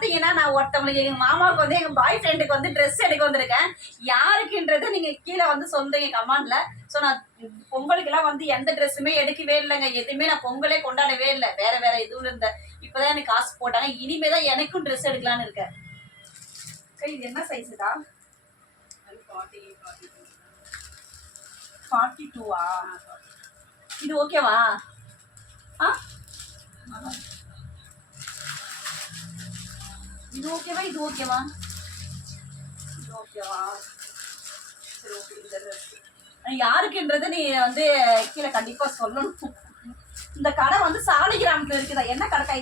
பாத்தீங்கன்னா நான் ஒருத்தவங்களுக்கு எங்க மாமாவுக்கு வந்து எங்க பாய் ஃப்ரெண்டுக்கு வந்து ட்ரெஸ் எடுக்க வந்திருக்கேன். யாருக்குன்றது நீங்க கீழே வந்து சொல்றீங்க கமெண்ட்ல. ஸோ நான் பொங்கலுக்கெல்லாம் வந்து எந்த ட்ரெஸ்ஸுமே எடுக்கவே இல்லைங்க. எதுவுமே நான் பொங்கலே கொண்டாடவே இல்லை. வேற வேற இதுல இருந்தேன். இப்பதான் எனக்கு காசு போட்டாங்க. இனிமே தான் எனக்கும் ட்ரெஸ் எடுக்கலான்னு இருக்கேன். இது என்ன சைஸுடா? 42வா? இது ஓகேவா? இது ஓகேவா? இது ஓகேவா? இது ஓகேவா? சரி ஓகே. இந்த ட்ரெஸ் யாருக்குன்றது நீ வந்து கீழே கண்டிப்பா சொல்லணும். இந்த கடை வந்து சாலிகிராமத்துல இருக்குதா? என்ன கடை?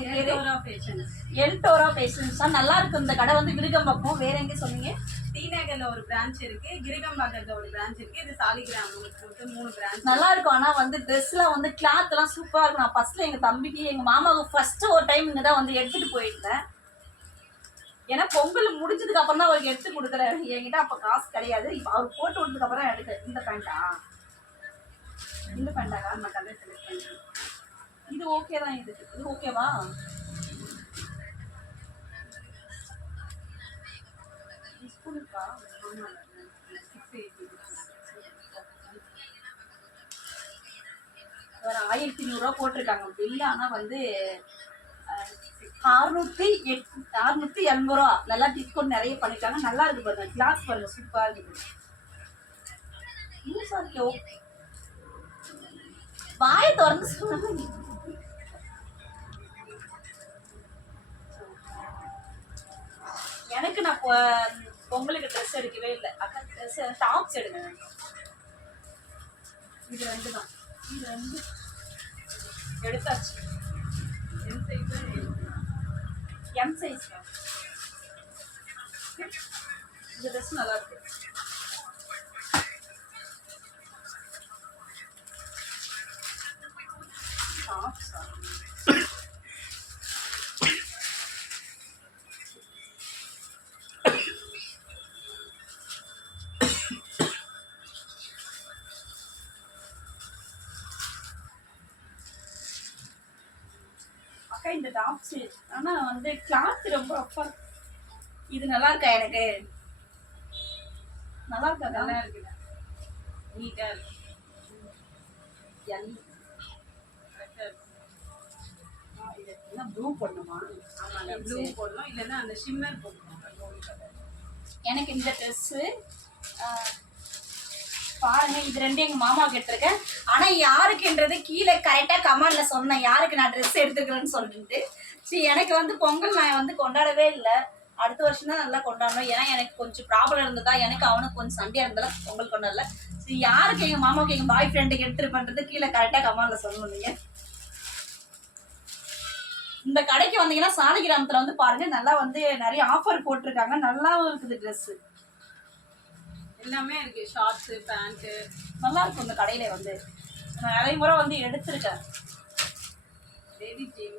எல்டோரா பேஷன்ஸ் தான். நல்லா இருக்கு இந்த கடை வந்து விருகம்பாக்கம். வேற எங்க சொன்னீங்க? டி நகர்ல ஒரு பிரான்ச் இருக்கு, கிரிகம்பாக்கத்துல ஒரு பிரான்ச் இருக்கு, இது சாலிகிராமம் 3 பிரான்ச். நல்லா இருக்கும். ஆனா வந்து ட்ரெஸ்லாம் வந்து கிளாத் எல்லாம் சூப்பரா இருக்கும். நான் ஃபர்ஸ்ட்ல எங்க தம்பிக்கு எங்க மாமாவுக்கு ஃபர்ஸ்ட் ஒரு டைம் இங்க தான் வந்து எடுத்துட்டு போயிருந்தேன். ஏன்னா பொங்கல் முடிஞ்சதுக்கு அப்புறம் தான் அவருக்கு எடுத்து கொடுக்குறாரு. என்கிட்ட அப்ப காசு கிடையாது. இப்ப அவர் போட்டு விட்டதுக்கு அப்புறம் தான் எடுக்க. இந்த பேண்டா? இந்த பேண்டாக்கா? நம்ம கலர் செலக்ட் பண்ணுறேன். இது ஓகே தான். இது ஓகேவா? ஸ்கூல் இருக்கா? ஒரு 1100 போட்டிருக்காங்க பில்லு. ஆனா வந்து 680 ரூபா. நல்லா டிஸ்கவுண்ட் நிறைய பண்ணிருக்காங்க. நல்லா இருக்கு பாருங்க. கிளாஸ் பாருங்க, சூப்பரா இருக்கு. வாயை திறந்து சொல்லுங்க. எனக்கு நான் பொங்கலுக்கு ட்ரெஸ் எடுக்கவே இல்லை. அக்கா ட்ரெஸ் டாப்ஸ் எடுங்க. இது 2 தான். இது 2 எடுத்தாச்சு. M size. இந்த ட்ரெஸ் நல்லா இருக்கு. அக்கா இந்த டாப்ஸ் ஆனா வந்து கிளாத் ரொம்ப ரஃபா. இது நல்லா இருக்கா? எனக்கு நல்லா இருக்கா? நல்லா இருக்கு, நீட்டா இருக்கு. என்ன ப்ளூ போடணுமா? ஆமாங்க, ப்ளூ போடணும். இல்லைன்னா அந்த ஷிம்மர் போடணும். எனக்கு இந்த ட்ரெஸ்ஸு பாருங்க. இது 2 எங்க மாமாவுக்கு எடுத்திருக்கேன். ஆனா யாருக்குன்றது கீழே கரெக்டா கமெண்ட்ல சொன்னேன், யாருக்கு நான் ட்ரெஸ் எடுத்துக்கிறேன்னு சொல்லிட்டு. சரி, எனக்கு வந்து பொங்கல் நான் வந்து கொண்டாடவே இல்லை. அடுத்த வருஷம் தான் நல்லா கொண்டாடணும். ஏன்னா எனக்கு கொஞ்சம் ப்ராப்ளம் இருந்ததா, எனக்கு அவனுக்கு கொஞ்சம் சண்டையா இருந்தால பொங்கல் கொண்டாடல. சரி, யாருக்கு எங்க மாமாவுக்கு எங்க பாய் ஃப்ரெண்டுக்கு எடுத்துருப்பேன்றது கீழே கரெக்டா கமெண்ட்ல சொல்லணும். நீங்க இந்த கடைக்கு வந்தீங்கன்னா சாலிகிராமத்துல வந்து பாருங்க. நல்லா வந்து நிறைய ஆஃபர் போட்டிருக்காங்க. நல்லாவும் இருக்குது ட்ரெஸ். எல்லாமே இருக்கு. ஷார்ட்ஸ், பேண்ட் நல்லா இருக்கும் இந்த கடையில. வந்து நான் நிறைய முறை வந்து எடுத்திருக்கேன். பேபி ஜீன்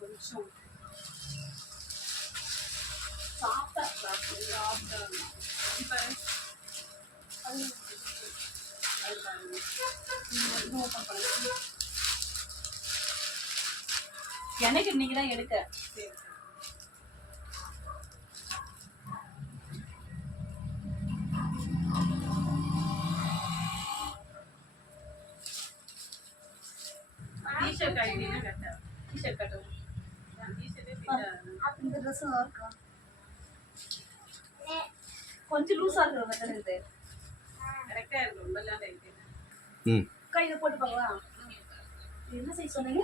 கொஞ்சம் சாஃப்டா எனக்கு இன்னைக்கு தான் எடுக்க. டீ-ஷர்ட் ஐடினா கட்ட. டீ-ஷர்ட் கட்டணும். இந்த ட்ரெஸ் நல்லா இருக்கா? கொஞ்சம் லூஸா இருக்கிற மாதிரி இது கரெக்டா இருக்கு. ரொம்ப எல்லாம் டைட் இல்ல. கையில போட்டு பார்க்கலாம். என்ன சைஸ் சொன்னீங்க?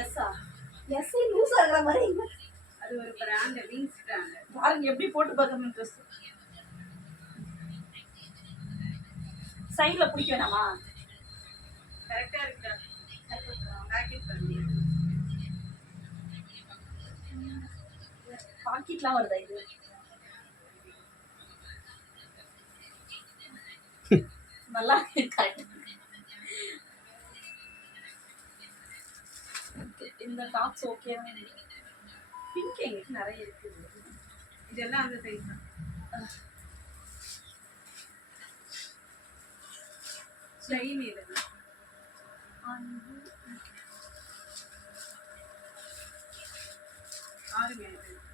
எஸ்ஸா? எஸ் லூஸா இருக்கிற மாதிரி. அது ஒரு பிராண்ட், விங்ஸ் பிராண்ட். பாருங்க எப்படி போட்டு பார்க்கணும் ட்ரெஸ். சைடுல பிடிக்க வேணாமா? கரெக்டா இருக்கா? பாக்கெட் பண்ணி பாக்கெட்லாம் வருதா இது? நல்லா கரெக்ட். இந்த டாப்ஸ் ஓகே. பிங்க் எங்களுக்கு நிறைய இருக்குது. இதெல்லாம் அந்த சைஸ் தான். ஸ்டைல் இதெல்லாம்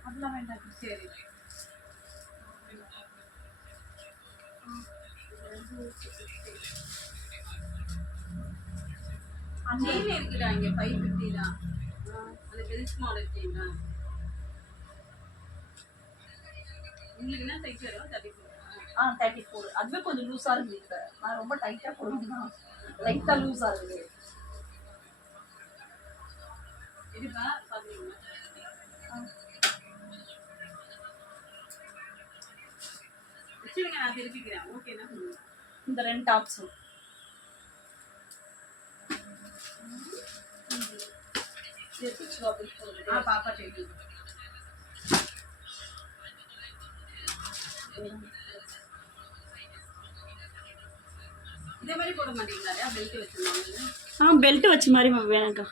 அதெல்லாம் வேண்டாம். சரி. செயின் இருக்குடா இங்க 550 தான். அது பெல்ஸ் மாடல் செயின் தான். உங்களுக்கு என்ன சைஸ் வரும்? 34. 34. அதுவே கொஞ்சம் லூஸா இருக்கு இப்ப. நான் ரொம்ப டைட்டா போடுவேன். லைட்டா லூஸா இருக்கு. இதுப்பா பாக்குறீங்களா? வச்சுருங்க, நான் திருப்பிக்கிறேன். ஓகேனா? இந்த 2 டாப்ஸும் பாப்பா டெய்லி இதே மாதிரி போட மாட்டீங்களா? பெல்ட் வச்சுருவாங்க. பெல்ட் வச்ச மாதிரி வேணாக்கா.